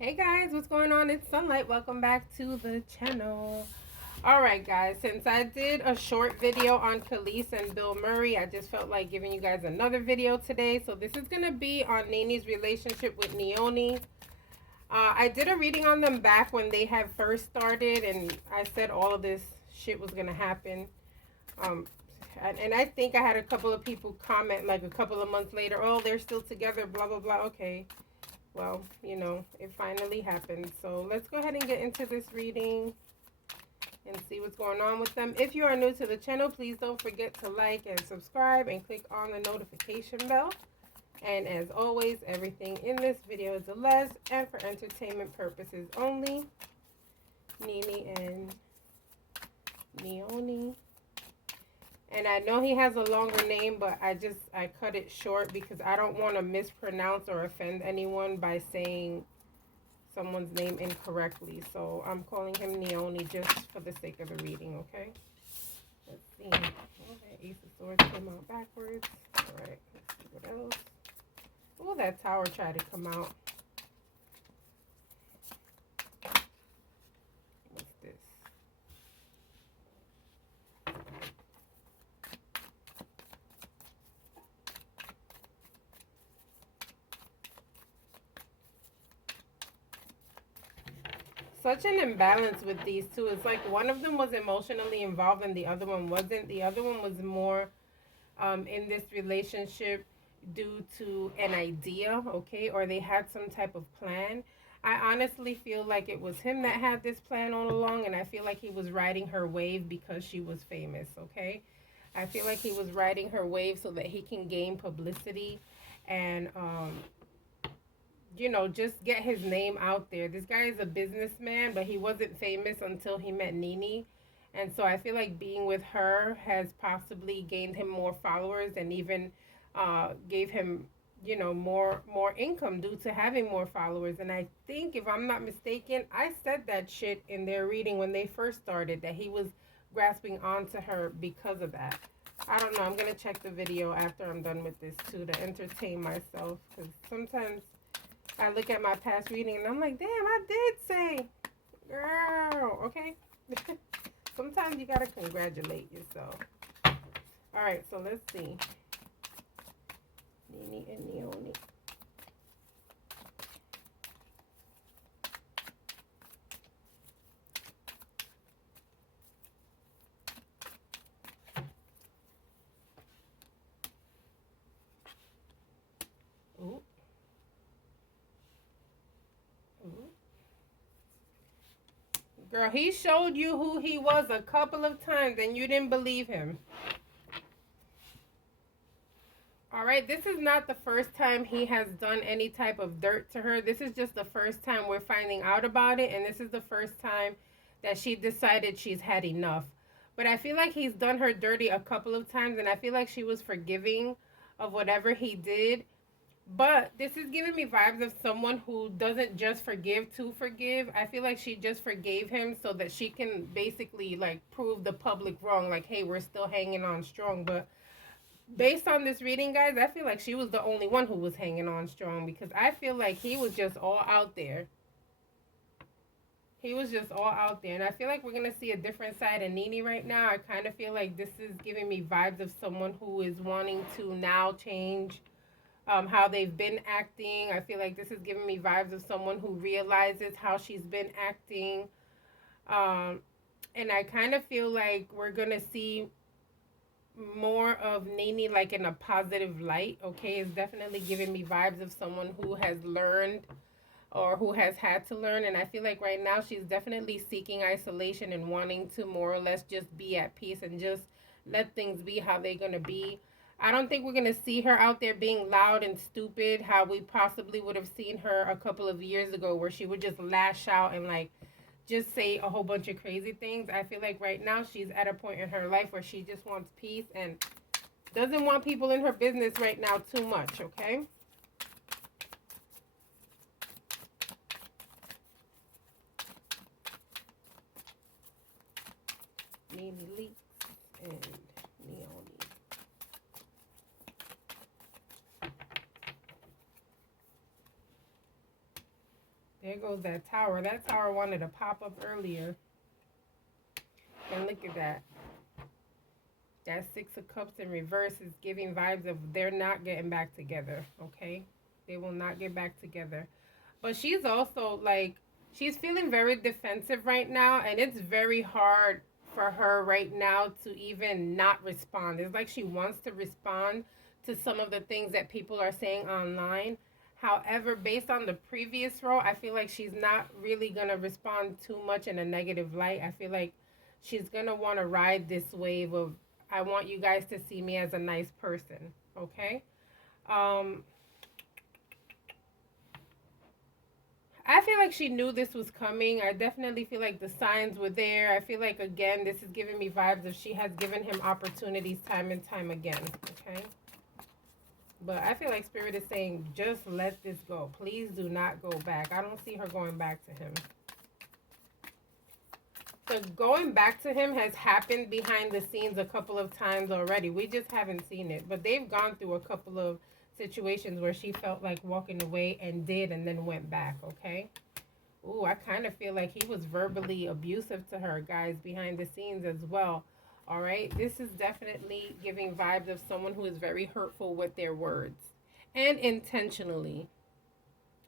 Hey guys, what's going on? It's Sunlight. Welcome back to the channel. Alright guys, since I did a short video on Khalees and Bill Murray, I just felt like giving you guys another video today. So this is going to be on Nene's relationship with Nyoni. I did a reading on them back when they had first started, and I said all of this shit was going to happen. And I think I had a couple of people comment like a couple of months later, oh, they're still together, blah, blah, blah. Okay. Well, you know, it finally happened. So let's go ahead and get into this reading and see what's going on with them. If you are new to the channel, please don't forget to like and subscribe and click on the notification bell. And as always, everything in this video is alleged and for entertainment purposes only. Nene and Nyoni. And I know he has a longer name, but I cut it short because I don't want to mispronounce or offend anyone by saying someone's name incorrectly. So I'm calling him Nyoni just for the sake of the reading, okay? Let's see. Okay, Ace of Swords came out backwards. Alright, let's see what else. Oh, that Tower tried to come out. What's this? Such an imbalance with these two. It's like one of them was emotionally involved and the other one wasn't. The other one was more in this relationship due to an idea, okay, or they had some type of plan. I honestly feel like it was him that had this plan all along, and I feel like he was riding her wave because she was famous, okay? I feel like he was riding her wave so that he can gain publicity and you know, just get his name out there. This guy is a businessman, but he wasn't famous until he met Nene. And so I feel like being with her has possibly gained him more followers and even gave him, you know, more income due to having more followers. And I think, if I'm not mistaken, I said that shit in their reading when they first started, that he was grasping onto her because of that. I don't know. I'm going to check the video after I'm done with this, too, to entertain myself. Because sometimes I look at my past reading and I'm like, damn, I did say, girl, okay? Sometimes you gotta congratulate yourself. Alright, so let's see. Nene and Nyoni. Ooh. Ooh. Girl, he showed you who he was a couple of times and you didn't believe him. Alright, this is not the first time he has done any type of dirt to her. This is just the first time we're finding out about it, and this is the first time that she decided she's had enough. But I feel like he's done her dirty a couple of times, and I feel like she was forgiving of whatever he did. But this is giving me vibes of someone who doesn't just forgive to forgive. I feel like she just forgave him so that she can basically like prove the public wrong. Like, hey, we're still hanging on strong. But based on this reading, guys, I feel like she was the only one who was hanging on strong, because I feel like he was just all out there. He was just all out there. And I feel like we're going to see a different side of Nene right now. I kind of feel like this is giving me vibes of someone who is wanting to now change how they've been acting. I feel like this is giving me vibes of someone who realizes how she's been acting. And I kind of feel like we're going to see more of Nene like in a positive light, okay? It's definitely giving me vibes of someone who has learned or who has had to learn. And I feel like right now she's definitely seeking isolation and wanting to more or less just be at peace and just let things be how they're going to be. I don't think we're going to see her out there being loud and stupid how we possibly would have seen her a couple of years ago, where she would just lash out and like just say a whole bunch of crazy things. I feel like right now she's at a point in her life where she just wants peace and doesn't want people in her business right now too much, okay? Nene Leaks and Nyoni. There goes that tower. That tower wanted to pop up earlier. And look at that. That Six of Cups in reverse is giving vibes of they're not getting back together, okay? They will not get back together. But she's also like, she's feeling very defensive right now, and it's very hard for her right now to even not respond. It's like she wants to respond to some of the things that people are saying online. However, based on the previous role, I feel like she's not really going to respond too much in a negative light. I feel like she's going to want to ride this wave of, I want you guys to see me as a nice person, okay? Um, I feel like she knew this was coming. I definitely feel like the signs were there. I feel like, again, this is giving me vibes of she has given him opportunities time and time again, okay? But I feel like Spirit is saying, just let this go. Please do not go back. I don't see her going back to him. So going back to him has happened behind the scenes a couple of times already. We just haven't seen it. But they've gone through a couple of situations where she felt like walking away and did and then went back, okay? Ooh, I kind of feel like he was verbally abusive to her, guys, behind the scenes as well. All right? This is definitely giving vibes of someone who is very hurtful with their words and intentionally,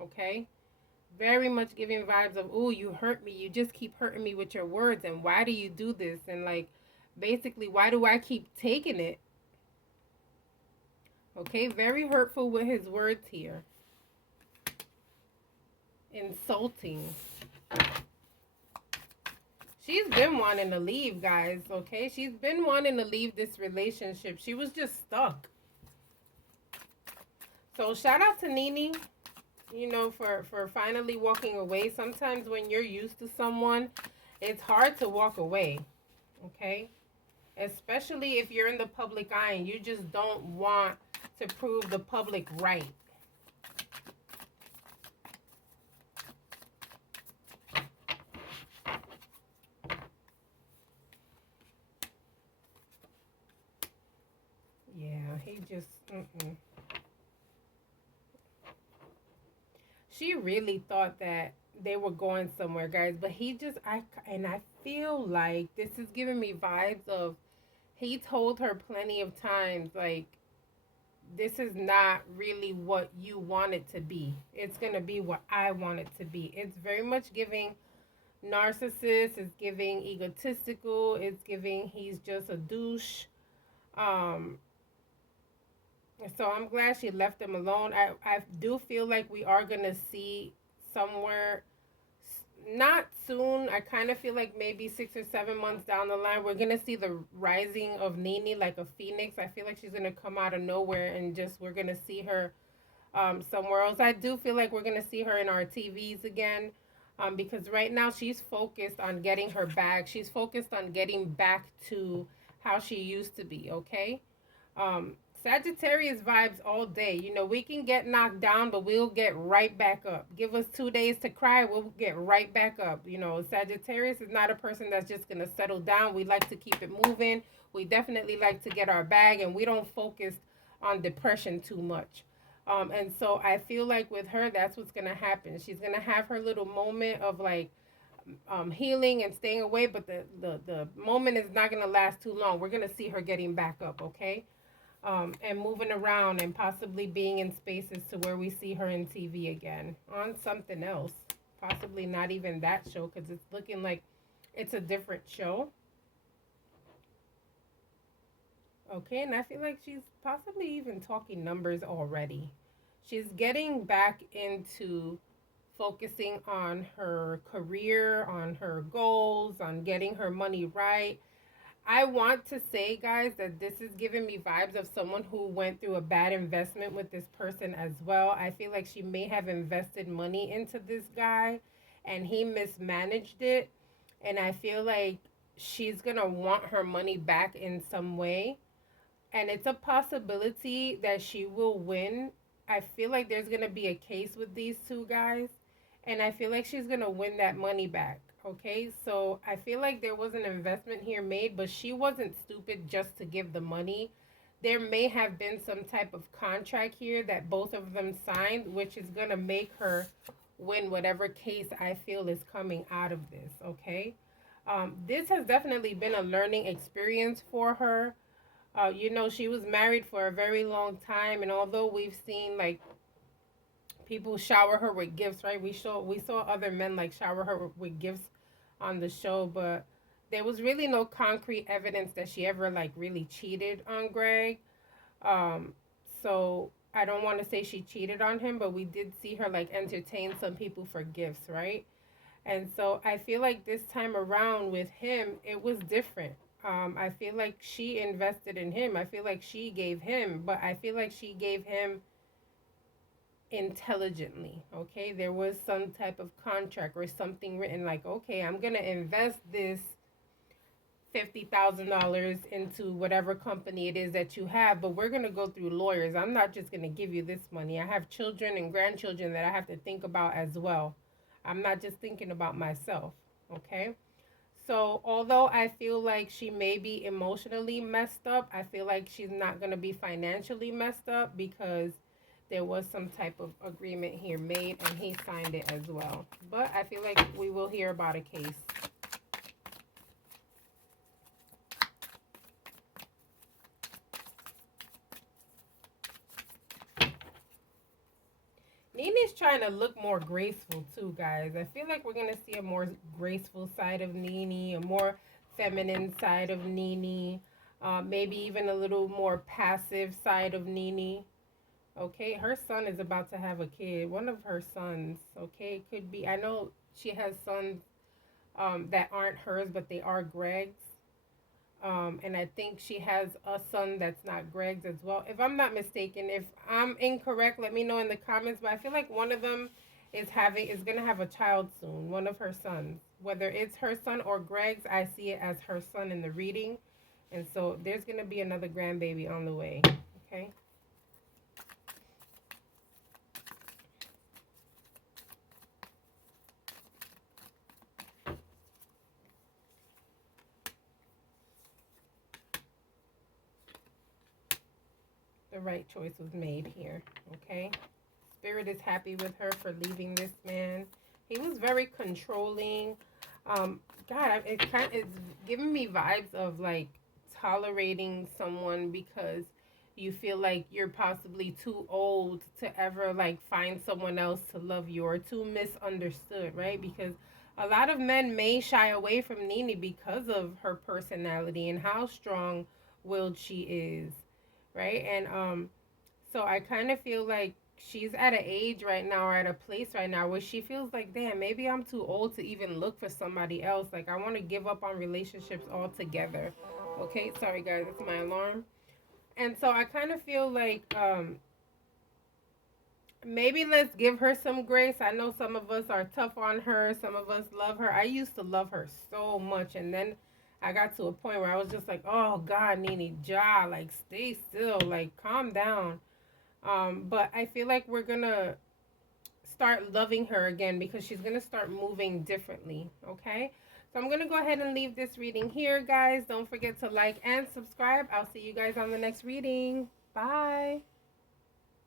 okay? Very much giving vibes of, oh, you hurt me. You just keep hurting me with your words. And why do you do this? And like, basically, why do I keep taking it? Okay, very hurtful with his words here. Insulting. She's been wanting to leave, guys, okay? She's been wanting to leave this relationship. She was just stuck. So shout out to Nene, you know, for finally walking away. Sometimes when you're used to someone, it's hard to walk away, okay? Especially if you're in the public eye and you just don't want to prove the public right. Yeah, he just, She really thought that they were going somewhere, guys. But he just, I feel like this is giving me vibes of, he told her plenty of times, like, this is not really what you want it to be. It's going to be what I want it to be. It's very much giving narcissist. It's giving egotistical. It's giving he's just a douche. Um, so I'm glad she left him alone. I do feel like we are going to see somewhere, not soon. I kind of feel like maybe 6 or 7 months down the line, we're going to see the rising of Nene like a phoenix. I feel like she's going to come out of nowhere and just we're going to see her somewhere else. I do feel like we're going to see her in our TVs again because right now she's focused on getting her back. She's focused on getting back to how she used to be, okay? Um, Sagittarius vibes all day. You know, we can get knocked down, but we'll get right back up. Give us 2 days to cry, we'll get right back up. You know, Sagittarius is not a person that's just going to settle down. We like to keep it moving. We definitely like to get our bag, and we don't focus on depression too much. And so I feel like with her, that's what's going to happen. She's going to have her little moment of like, healing and staying away, but the moment is not going to last too long. We're going to see her getting back up, okay? And moving around and possibly being in spaces to where we see her in TV again on something else. Possibly not even that show because it's looking like it's a different show. Okay, and I feel like she's possibly even talking numbers already. She's getting back into focusing on her career, on her goals, on getting her money right. I want to say, guys, that this is giving me vibes of someone who went through a bad investment with this person as well. I feel like she may have invested money into this guy and he mismanaged it. And I feel like she's going to want her money back in some way. And it's a possibility that she will win. I feel like there's going to be a case with these two guys. And I feel like she's going to win that money back. Okay, so I feel like there was an investment here made, but she wasn't stupid just to give the money. There may have been some type of contract here that both of them signed, which is going to make her win whatever case I feel is coming out of this, okay? This has definitely been a learning experience for her. You know, she was married for a very long time, and although we've seen like people shower her with gifts, right? We saw other men like shower her with gifts on the show, but there was really no concrete evidence that she ever like really cheated on Greg. Um, so I don't want to say she cheated on him, but we did see her like entertain some people for gifts, right? And so I feel like this time around with him, it was different. I feel like she invested in him. I feel like she gave him, but I feel like she gave him intelligently. Okay, there was some type of contract or something written like, okay, I'm gonna invest this $50,000 into whatever company it is that you have, but we're going to go through lawyers. I'm not just going to give you this money. I have children and grandchildren that I have to think about as well. I'm not just thinking about myself, okay? So, although I feel like she may be emotionally messed up, I feel like she's not going to be financially messed up because there was some type of agreement here made and he signed it as well. But I feel like we will hear about a case. Nene's trying to look more graceful too, guys. I feel like we're gonna see a more graceful side of Nene, a more feminine side of Nene, maybe even a little more passive side of Nene. Okay, her son is about to have a kid. One of her sons. Okay, it could be. I know she has sons that aren't hers, but they are Greg's. And I think she has a son that's not Greg's as well. If I'm not mistaken, if I'm incorrect, let me know in the comments. But I feel like one of them is gonna have a child soon. One of her sons, whether it's her son or Greg's, I see it as her son in the reading, and so there's gonna be another grandbaby on the way. Okay. The right choice was made here. Okay. Spirit is happy with her for leaving this man. He was very controlling. God, it's giving me vibes of like tolerating someone because you feel like you're possibly too old to ever like find someone else to love you or too misunderstood, right? Because a lot of men may shy away from Nene because of her personality and how strong-willed she is, right? And so I kind of feel like she's at an age right now or at a place right now where she feels like, damn, maybe I'm too old to even look for somebody else. Like, I want to give up on relationships altogether. Okay, sorry guys, it's my alarm. And so I kind of feel like maybe let's give her some grace. I know some of us are tough on her, some of us love her. I used to love her so much, and then I got to a point where I was just like, oh God, Nene, like stay still, like calm down. But I feel like we're gonna start loving her again because she's gonna start moving differently. Okay. So I'm gonna go ahead and leave this reading here, guys. Don't forget to like and subscribe. I'll see you guys on the next reading. Bye.